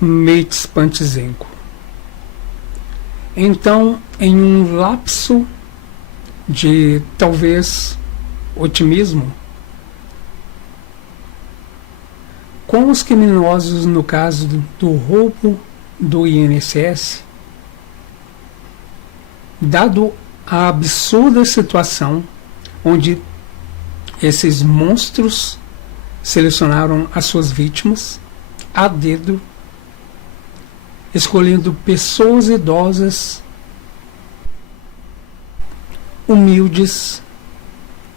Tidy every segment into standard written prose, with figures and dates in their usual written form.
Meitspantzenko. Então, em um lapso de talvez otimismo, com os criminosos no caso do roubo do INSS, dado a absurda situação onde esses monstros selecionaram as suas vítimas a dedo, escolhendo pessoas idosas, humildes,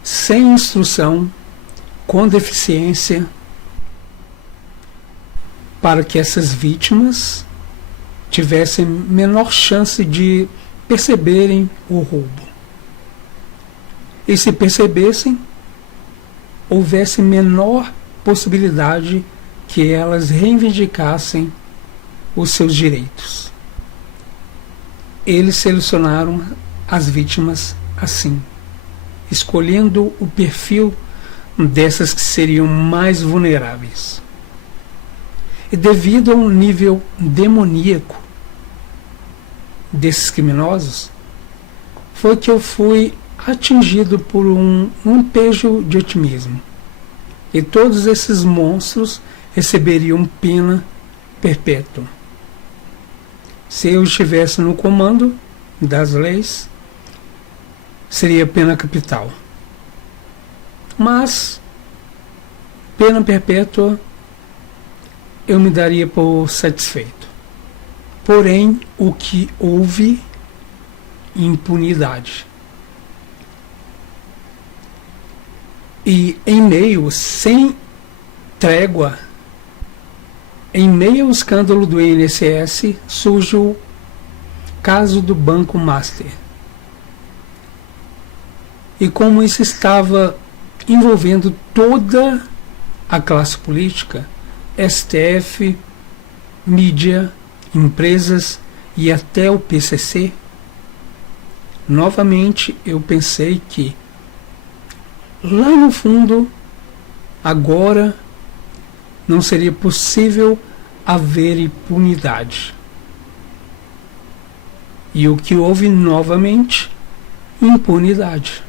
sem instrução, com deficiência, para que essas vítimas tivessem menor chance de perceberem o roubo. E se percebessem, houvesse menor possibilidade que elas reivindicassem os seus direitos. Eles selecionaram as vítimas assim, escolhendo o perfil dessas que seriam mais vulneráveis. E devido a um nível demoníaco desses criminosos, foi que eu fui atingido por um lampejo de otimismo. E todos esses monstros receberiam pena perpétua. Se eu estivesse no comando das leis, seria pena capital. Mas pena perpétua eu me daria por satisfeito. Porém, o que houve? Impunidade. E em meio, sem trégua, em meio ao escândalo do INSS, surge o caso do Banco Master. E como isso estava envolvendo toda a classe política, STF, mídia, empresas e até o PCC, novamente eu pensei que lá no fundo, agora, não seria possível haver impunidade. E o que houve novamente? Impunidade.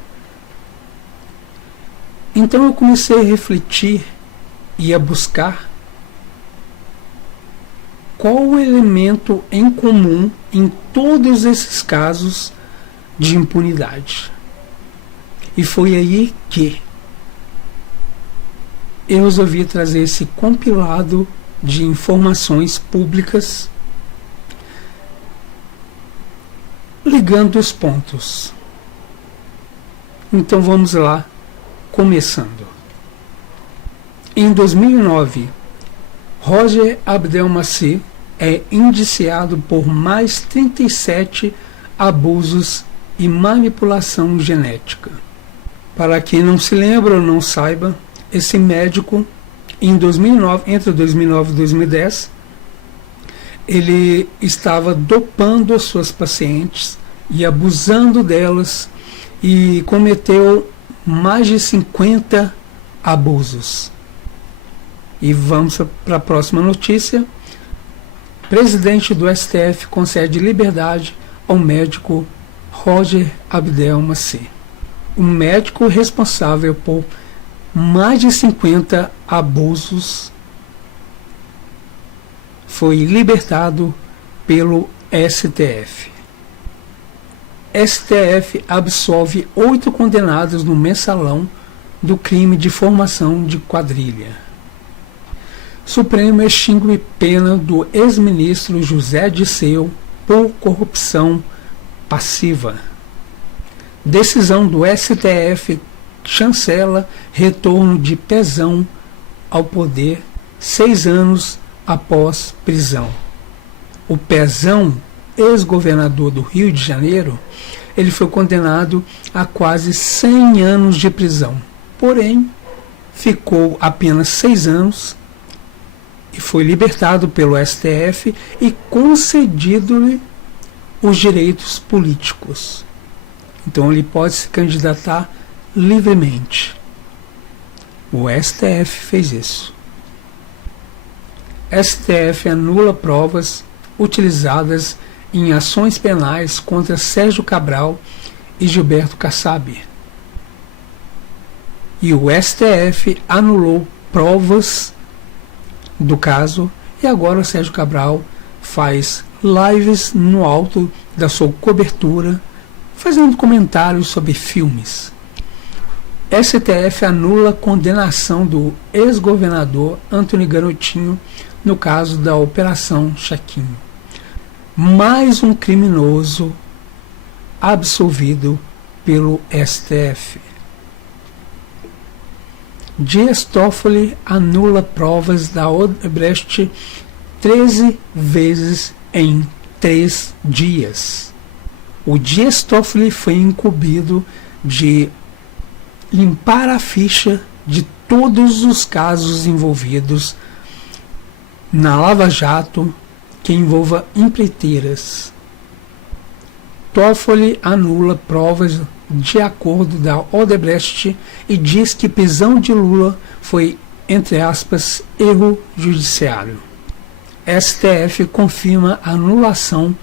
Então eu comecei a refletir e a buscar qual o elemento em comum em todos esses casos de impunidade. E foi aí que eu resolvi trazer esse compilado de informações públicas, ligando os pontos. Então vamos lá, começando. Em 2009, Roger Abdelmaci é indiciado por mais 37 abusos e manipulação genética. Para quem não se lembra ou não saiba, esse médico, em 2009, entre 2009 e 2010, ele estava dopando as suas pacientes e abusando delas e cometeu mais de 50 abusos. E vamos para a próxima notícia. Presidente do STF concede liberdade ao médico Roger Abdelmaci. O médico responsável por mais de 50 abusos foi libertado pelo STF. STF absolve 8 condenados no Mensalão do crime de formação de quadrilha. Supremo extingue pena do ex-ministro José Dirceu por corrupção passiva. Decisão do STF chancela retorno de Pezão ao poder 6 anos após prisão. O Pezão, ex-governador do Rio de Janeiro, ele foi condenado a quase 100 anos de prisão. Porém, ficou apenas 6 anos e foi libertado pelo STF e concedido-lhe os direitos políticos. Então ele pode se candidatar livremente. O STF fez isso. STF anula provas utilizadas em ações penais contra Sérgio Cabral e Gilberto Kassab. E o STF anulou provas do caso e agora o Sérgio Cabral faz lives no alto da sua cobertura, fazendo comentários sobre filmes. STF anula a condenação do ex-governador Antony Garotinho no caso da Operação Chaquinho. Mais um criminoso absolvido pelo STF. Dias Toffoli anula provas da Odebrecht 13 vezes em 3 dias. O Dias Toffoli foi incumbido de limpar a ficha de todos os casos envolvidos na Lava Jato que envolva empreiteiras. Toffoli anula provas de acordo da Odebrecht e diz que prisão de Lula foi, entre aspas, erro judiciário. STF confirma a anulação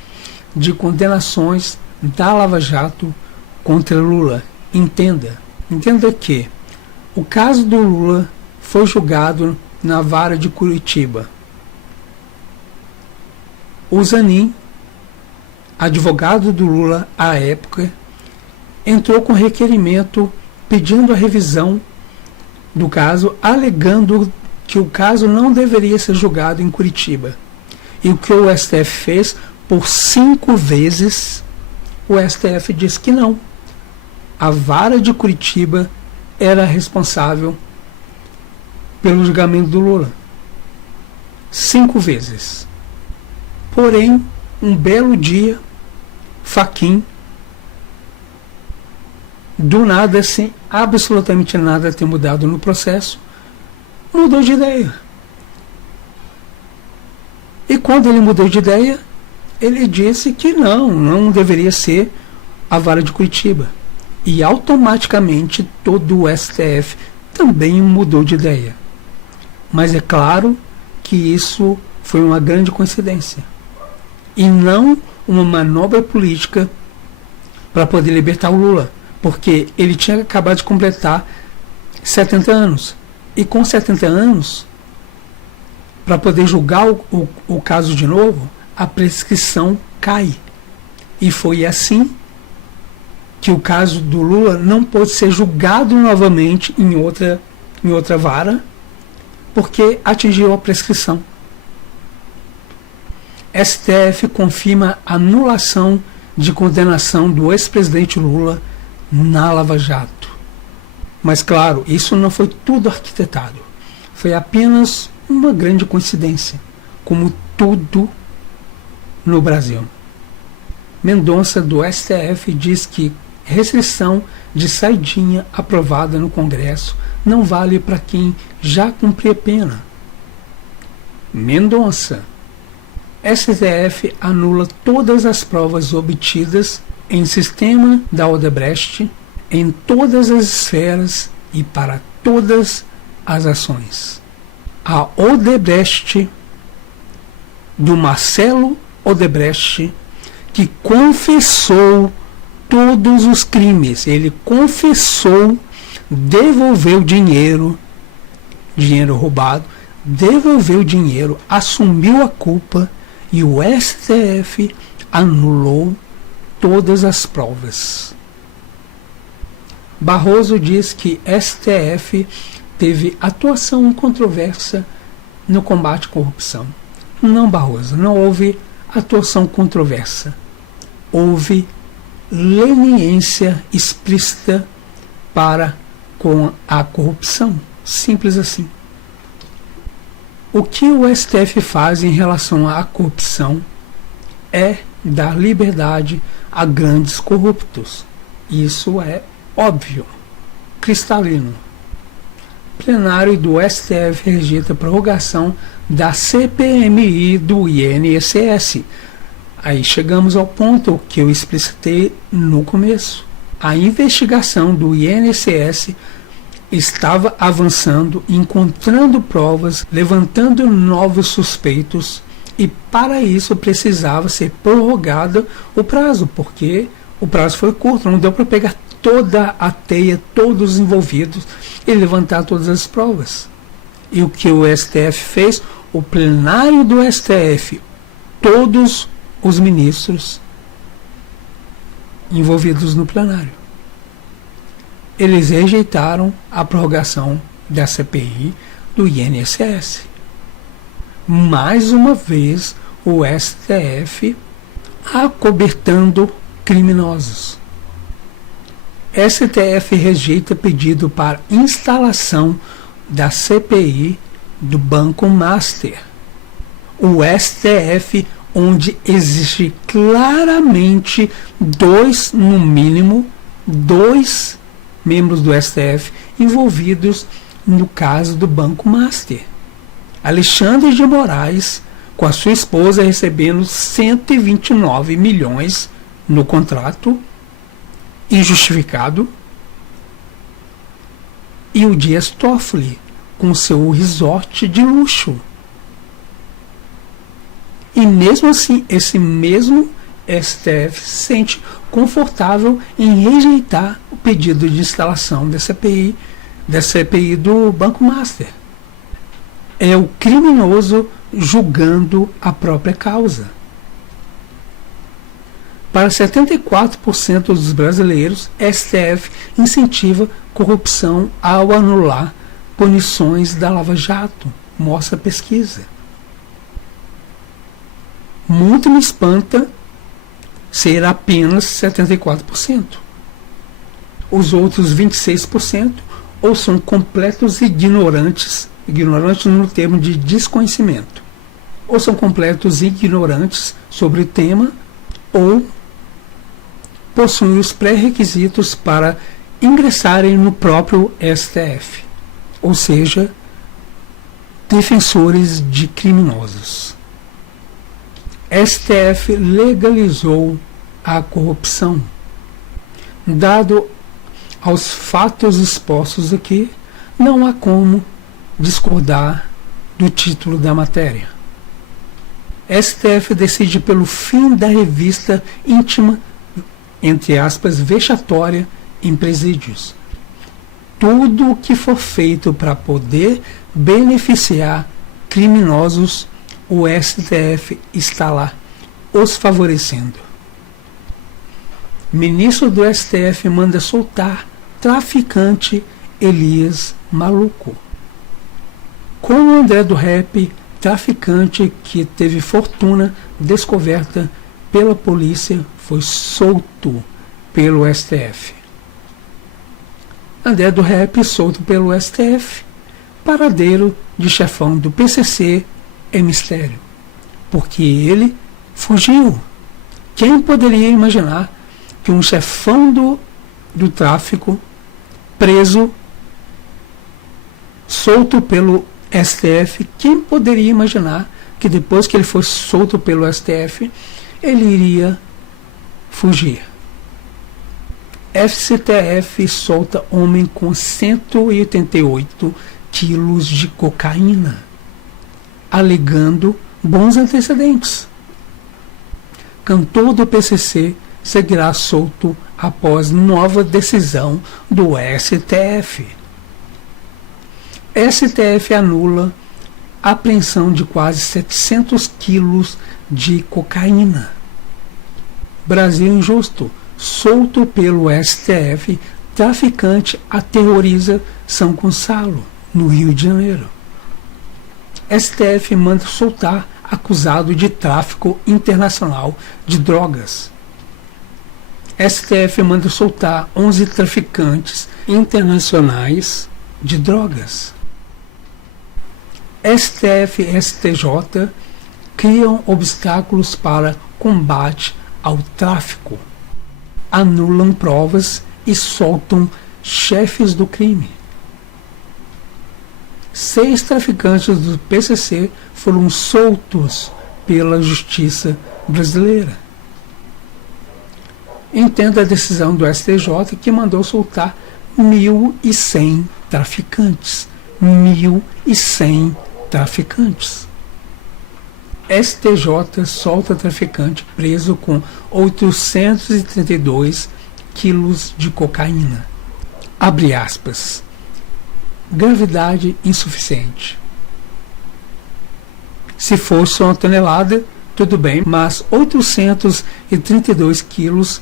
de condenações da Lava Jato contra Lula. Entenda que o caso do Lula foi julgado na vara de Curitiba. O Zanin, advogado do Lula à época, entrou com requerimento pedindo a revisão do caso, alegando que o caso não deveria ser julgado em Curitiba. E o que o STF fez, por 5 vezes, o STF disse que não. A vara de Curitiba era responsável pelo julgamento do Lula. 5 vezes. Porém, um belo dia, Fachin, do nada, sem absolutamente nada ter mudado no processo, mudou de ideia. E quando ele mudou de ideia, ele disse que não deveria ser a vara de Curitiba. E automaticamente todo o STF também mudou de ideia. Mas é claro que isso foi uma grande coincidência. E não uma manobra política para poder libertar o Lula. Porque ele tinha acabado de completar 70 anos. E com 70 anos, para poder julgar o caso de novo, a prescrição cai. E foi assim que o caso do Lula não pôde ser julgado novamente em outra vara, porque atingiu a prescrição. STF confirma a anulação de condenação do ex-presidente Lula na Lava Jato. Mas claro, isso não foi tudo arquitetado. Foi apenas uma grande coincidência, como tudo no Brasil. Mendonça, do STF, diz que restrição de saidinha aprovada no Congresso não vale para quem já cumpriu a pena. Mendonça. STF anula todas as provas obtidas em sistema da Odebrecht em todas as esferas e para todas as ações. A Odebrecht do Marcelo Odebrecht, que confessou todos os crimes. Ele confessou, devolveu dinheiro roubado, devolveu dinheiro, assumiu a culpa e o STF anulou todas as provas. Barroso diz que STF teve atuação controversa no combate à corrupção. Não, Barroso, não houve atuação controversa. Houve leniência explícita para com a corrupção. Simples assim. O que o STF faz em relação à corrupção é dar liberdade a grandes corruptos. Isso é óbvio, cristalino. Plenário do STF rejeita a prorrogação da CPMI do INSS. Aí chegamos ao ponto que eu explicitei no começo. A investigação do INSS estava avançando, encontrando provas, levantando novos suspeitos, e para isso precisava ser prorrogado o prazo, porque o prazo foi curto, não deu para pegar toda a teia, todos os envolvidos e levantar todas as provas. E o que o STF fez? O plenário do STF, todos os ministros envolvidos no plenário, eles rejeitaram a prorrogação da CPI do INSS. Mais uma vez, o STF acobertando criminosos. STF rejeita pedido para instalação da CPI do Banco Master. O STF, onde existe claramente no mínimo dois membros do STF envolvidos no caso do Banco Master. Alexandre de Moraes, com a sua esposa, recebendo 129 milhões no contrato injustificado, e o Dias Toffoli, com seu resort de luxo. E mesmo assim, esse mesmo STF se sente confortável em rejeitar o pedido de instalação da CPI do Banco Master. É o criminoso julgando a própria causa. Para 74% dos brasileiros, STF incentiva corrupção ao anular punições da Lava Jato, mostra a pesquisa. Muito me espanta ser apenas 74%. Os outros 26% ou são completos ignorantes no termo de desconhecimento, ou são completos ignorantes sobre o tema, ou possuem os pré-requisitos para ingressarem no próprio STF, ou seja, defensores de criminosos. STF legalizou a corrupção. Dado aos fatos expostos aqui, não há como discordar do título da matéria. STF decide pelo fim da revista íntima, entre aspas, vexatória em presídios. Tudo o que for feito para poder beneficiar criminosos, o STF está lá, os favorecendo. Ministro do STF manda soltar traficante Elias Maluco. Com o André do Rap, traficante que teve fortuna descoberta pela polícia, foi solto pelo STF. André do Rap solto pelo STF. Paradeiro de chefão do PCC é mistério, porque ele fugiu. Quem poderia imaginar que um chefão do tráfico, preso, solto pelo STF, quem poderia imaginar que depois que ele fosse solto pelo STF, ele iria fugir? STF solta homem com 188 quilos de cocaína, alegando bons antecedentes. Cantor do PCC seguirá solto após nova decisão do STF. STF anula a apreensão de quase 700 quilos de cocaína. Brasil injusto. Solto pelo STF, traficante aterroriza São Gonçalo, no Rio de Janeiro. STF manda soltar acusado de tráfico internacional de drogas. STF manda soltar 11 traficantes internacionais de drogas. STF e STJ criam obstáculos para combate ao tráfico, anulam provas e soltam chefes do crime. 6 traficantes do PCC foram soltos pela justiça brasileira. Entenda a decisão do STJ, que mandou soltar 1.100 traficantes. 1.100 traficantes. STJ solta traficante preso com 832 quilos de cocaína. Abre aspas. Gravidade insuficiente. Se fosse uma tonelada, tudo bem, mas 832 quilos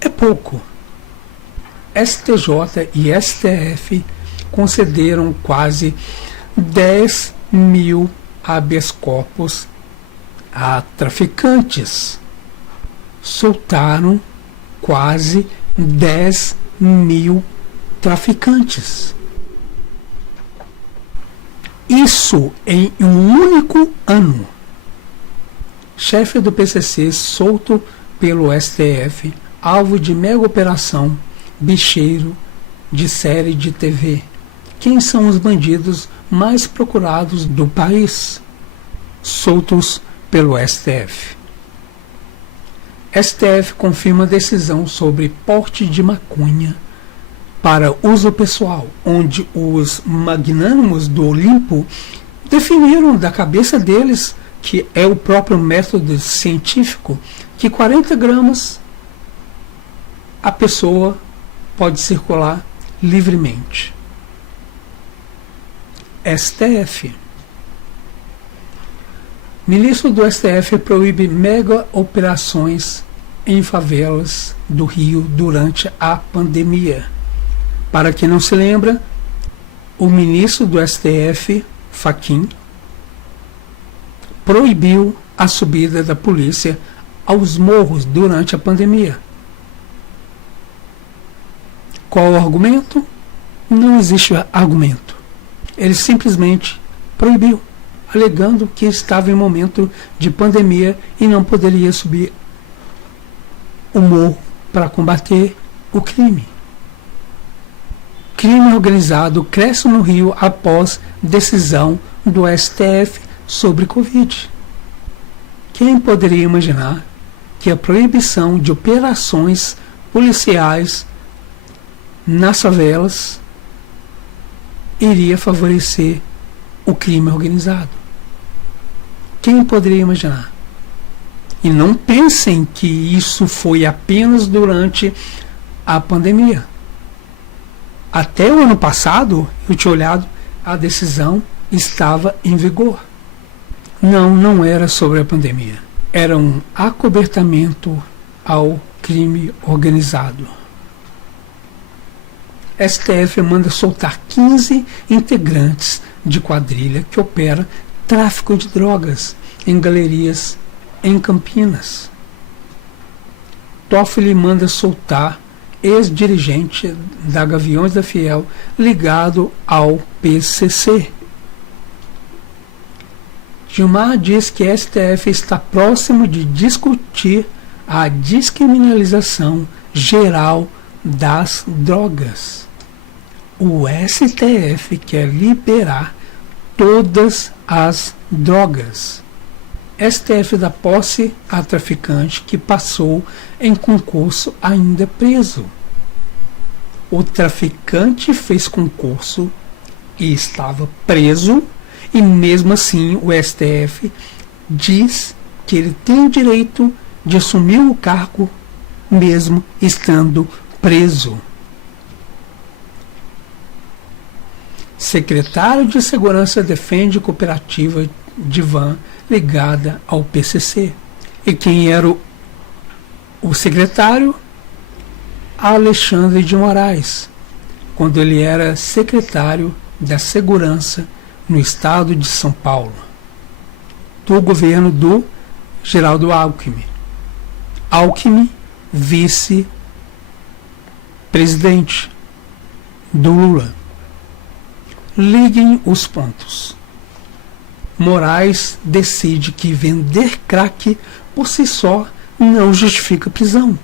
é pouco. STJ e STF concederam quase 10 mil habeas corpus a traficantes. Soltaram quase 10 mil traficantes. Isso em um único ano. Chefe do PCC solto pelo STF, alvo de mega operação, bicheiro de série de TV. Quem são os bandidos mais procurados do país? Soltos pelo STF. STF confirma decisão sobre porte de maconha para uso pessoal, onde os magnânimos do Olimpo definiram da cabeça deles, que é o próprio método científico, que 40 gramas a pessoa pode circular livremente. STF. Ministro do STF proíbe mega operações em favelas do Rio durante a pandemia. Para quem não se lembra, o ministro do STF, Fachin, proibiu a subida da polícia aos morros durante a pandemia. Qual o argumento? Não existe argumento. Ele simplesmente proibiu, alegando que estava em momento de pandemia e não poderia subir o morro para combater o crime. Crime organizado cresce no Rio após decisão do STF sobre Covid. Quem poderia imaginar que a proibição de operações policiais nas favelas iria favorecer o crime organizado? Quem poderia imaginar? E não pensem que isso foi apenas durante a pandemia. Até o ano passado, eu tinha olhado, a decisão estava em vigor. Não era sobre a pandemia. Era um acobertamento ao crime organizado. STF manda soltar 15 integrantes de quadrilha que opera tráfico de drogas em galerias em Campinas. Toffoli manda soltar ex-dirigente da Gaviões da Fiel ligado ao PCC. Gilmar diz que STF está próximo de discutir a descriminalização geral das drogas. O STF quer liberar todas as drogas. STF dá posse a traficante que passou em concurso ainda preso. O traficante fez concurso e estava preso, e mesmo assim o STF diz que ele tem o direito de assumir o cargo mesmo estando preso. Secretário de Segurança defende cooperativa de van ligada ao PCC. E quem era o secretário? Alexandre de Moraes, quando ele era secretário da Segurança no estado de São Paulo, do governo do Geraldo Alckmin. Alckmin, vice-presidente do Lula. Liguem os pontos. Moraes decide que vender crack por si só não justifica prisão.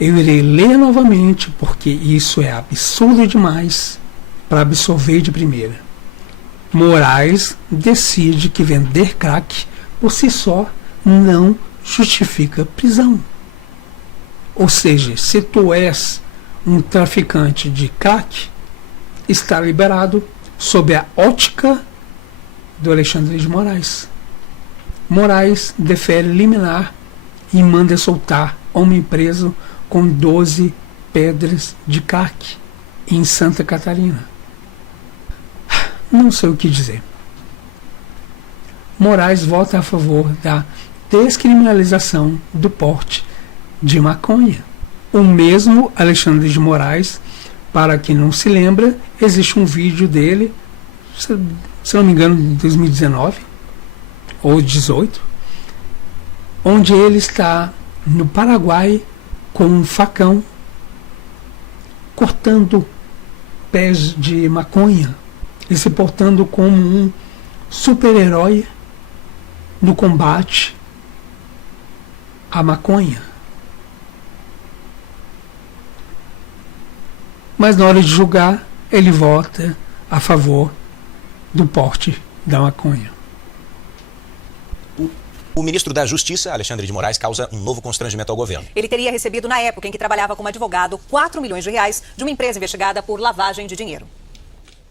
Eu irei ler novamente porque isso é absurdo demais para absorver de primeira. Moraes decide que vender crack por si só não justifica prisão. Ou seja, se tu és um traficante de crack, está liberado sob a ótica do Alexandre de Moraes. Moraes defere liminar e manda soltar homem preso com 12 pedras de crack em Santa Catarina. Não sei o que dizer. Moraes vota a favor da descriminalização do porte de maconha. O mesmo Alexandre de Moraes, para quem não se lembra, existe um vídeo dele, se não me engano, de 2019 ou 2018, onde ele está no Paraguai com um facão cortando pés de maconha e se portando como um super-herói no combate à maconha. Mas na hora de julgar, ele vota a favor do porte da maconha. O ministro da Justiça, Alexandre de Moraes, causa um novo constrangimento ao governo. Ele teria recebido, na época em que trabalhava como advogado, 4 milhões de reais de uma empresa investigada por lavagem de dinheiro.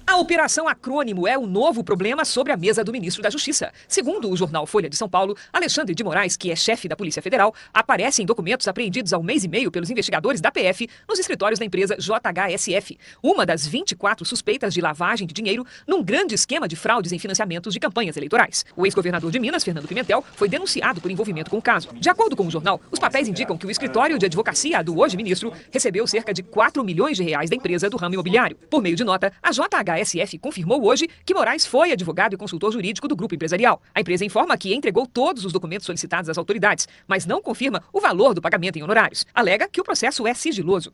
A Operação Acrônimo é um novo problema sobre a mesa do ministro da Justiça. Segundo o jornal Folha de São Paulo, Alexandre de Moraes, que é chefe da Polícia Federal, aparece em documentos apreendidos há um mês e meio pelos investigadores da PF nos escritórios da empresa JHSF, uma das 24 suspeitas de lavagem de dinheiro num grande esquema de fraudes em financiamentos de campanhas eleitorais. O ex-governador de Minas, Fernando Pimentel, foi denunciado por envolvimento com o caso. De acordo com o jornal, os papéis indicam que o escritório de advocacia do hoje ministro recebeu cerca de 4 milhões de reais da empresa do ramo imobiliário. Por meio de nota, a JHSF confirmou hoje que Moraes foi advogado e consultor jurídico do grupo empresarial. A empresa informa que entregou todos os documentos solicitados às autoridades, mas não confirma o valor do pagamento em honorários. Alega que o processo é sigiloso.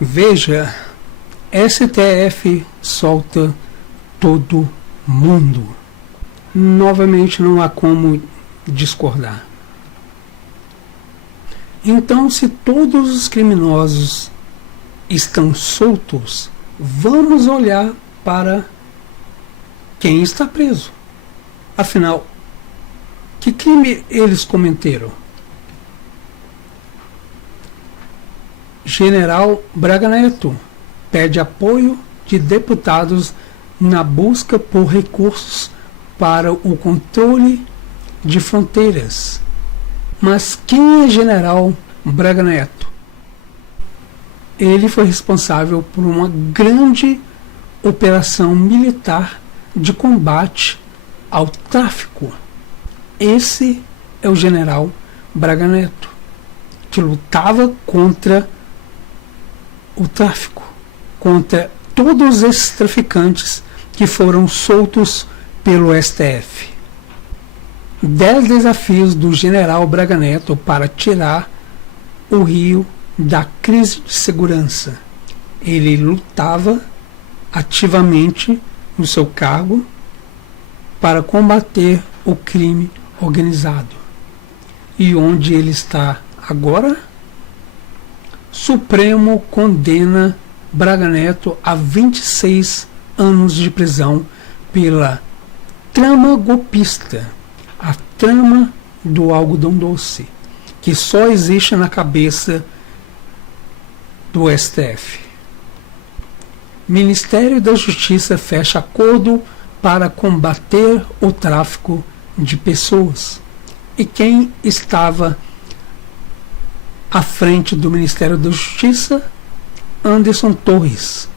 Veja, STF solta todo mundo. Novamente não há como discordar. Então, se todos os criminosos estão soltos, vamos olhar para quem está preso. Afinal, que crime eles cometeram? General Braga Neto pede apoio de deputados na busca por recursos para o controle de fronteiras. Mas quem é General Braga Neto? Ele foi responsável por uma grande operação militar de combate ao tráfico. Esse é o General Braga Neto, que lutava contra o tráfico, contra todos esses traficantes que foram soltos pelo STF. 10 desafios do General Braga Neto para tirar o Rio da crise de segurança. Ele lutava ativamente no seu cargo para combater o crime organizado. E onde ele está agora? Supremo condena Braga Neto a 26 anos de prisão pela trama golpista, a trama do algodão doce, que só existe na cabeça do STF. Ministério da Justiça fecha acordo para combater o tráfico de pessoas. E quem estava à frente do Ministério da Justiça? Anderson Torres.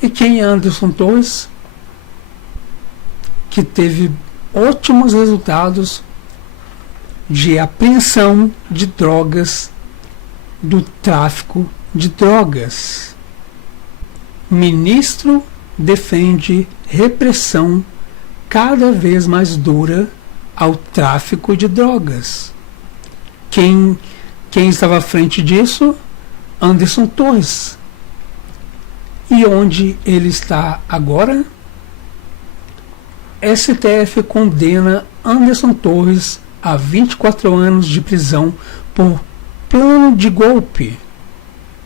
E quem é Anderson Torres? Que teve ótimos resultados de apreensão de drogas, do tráfico de drogas. Ministro defende repressão cada vez mais dura ao tráfico de drogas. Quem estava à frente disso? Anderson Torres. E onde ele está agora? STF condena Anderson Torres a 24 anos de prisão por plano de golpe.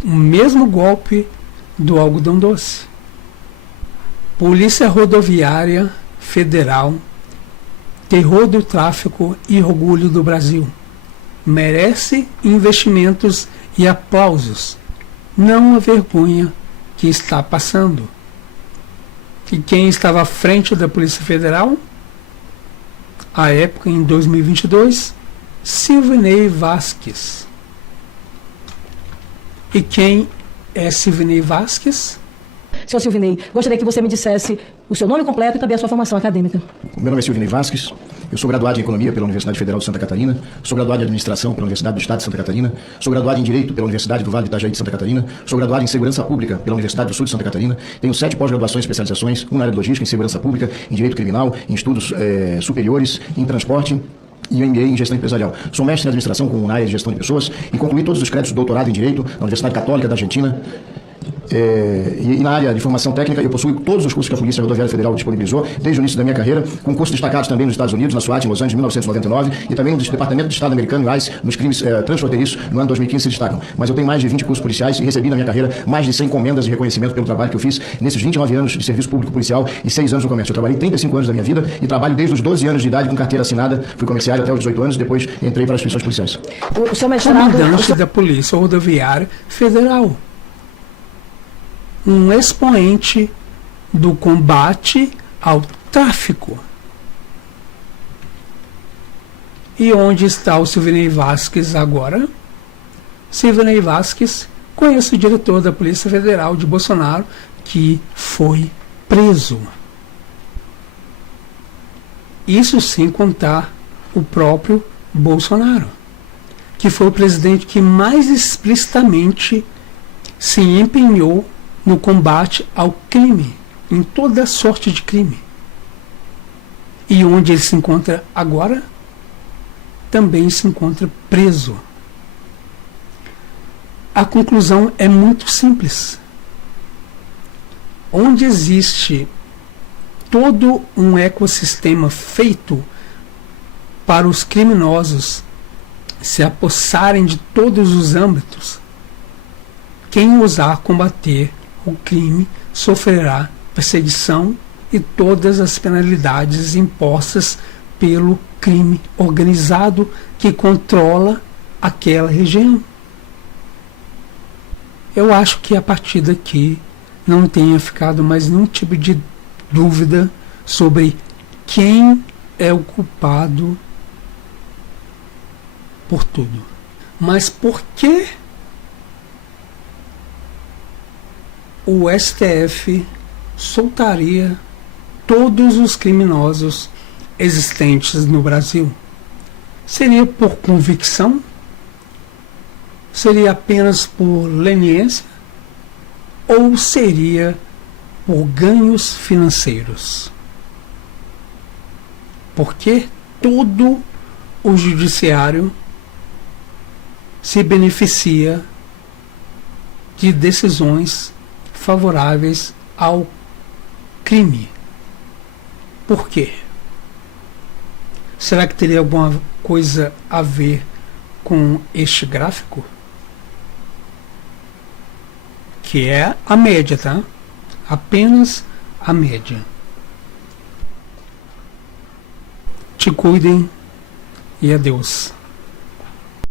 o mesmo golpe do algodão doce. Polícia Rodoviária Federal, terror do tráfico e orgulho do Brasil. Merece investimentos e aplausos, não a vergonha que está passando. E quem estava à frente da Polícia Federal, à época, em 2022, Silvinei Vasquez. E quem é Silvinei Vasquez? Senhor Silvinei, gostaria que você me dissesse o seu nome completo e também a sua formação acadêmica. Meu nome é Silvinei Vasquez, eu sou graduado em Economia pela Universidade Federal de Santa Catarina, sou graduado em Administração pela Universidade do Estado de Santa Catarina, sou graduado em Direito pela Universidade do Vale do Itajaí de Santa Catarina, sou graduado em Segurança Pública pela Universidade do Sul de Santa Catarina, tenho 7 pós-graduações e especializações, uma na área de Logística, em Segurança Pública, em Direito Criminal, em Estudos superiores, em Transporte e MBA em Gestão Empresarial. Sou mestre em Administração na área de Gestão de Pessoas e concluí todos os créditos de doutorado em Direito na Universidade Católica da Argentina. E na área de formação técnica, eu possuo todos os cursos que a Polícia Rodoviária Federal disponibilizou desde o início da minha carreira, com cursos destacados também nos Estados Unidos, na SWAT, em Los Angeles, em 1999, e também no Departamento de Estado americano, ICE, nos crimes transfronteiriços, no ano 2015 se destacam. Mas eu tenho mais de 20 cursos policiais e recebi na minha carreira mais de 100 encomendas de reconhecimento pelo trabalho que eu fiz nesses 29 anos de serviço público policial e 6 anos no comércio. Eu trabalhei 35 anos da minha vida e trabalho desde os 12 anos de idade com carteira assinada, fui comerciário até os 18 anos, depois entrei para as instituições policiais. O seu mestrado... Comandante da Polícia Rodoviária Federal. Um expoente do combate ao tráfico. E onde está o Silvinei Vasquez agora? Silvinei Vasquez, conheço o diretor da Polícia Federal de Bolsonaro, que foi preso. Isso sem contar o próprio Bolsonaro, que foi o presidente que mais explicitamente se empenhou no combate ao crime, em toda sorte de crime. E onde ele se encontra agora, também se encontra preso. A conclusão é muito simples. Onde existe todo um ecossistema feito para os criminosos se apossarem de todos os âmbitos, quem ousar combater o crime sofrerá perseguição e todas as penalidades impostas pelo crime organizado que controla aquela região. Eu acho que a partir daqui não tenha ficado mais nenhum tipo de dúvida sobre quem é o culpado por tudo. Mas por que o STF soltaria todos os criminosos existentes no Brasil? Seria por convicção? Seria apenas por leniência? Ou seria por ganhos financeiros? Porque todo o judiciário se beneficia de decisões favoráveis ao crime. Por quê? Será que teria alguma coisa a ver com este gráfico? Que é a média, tá? Apenas a média. Te cuidem e adeus.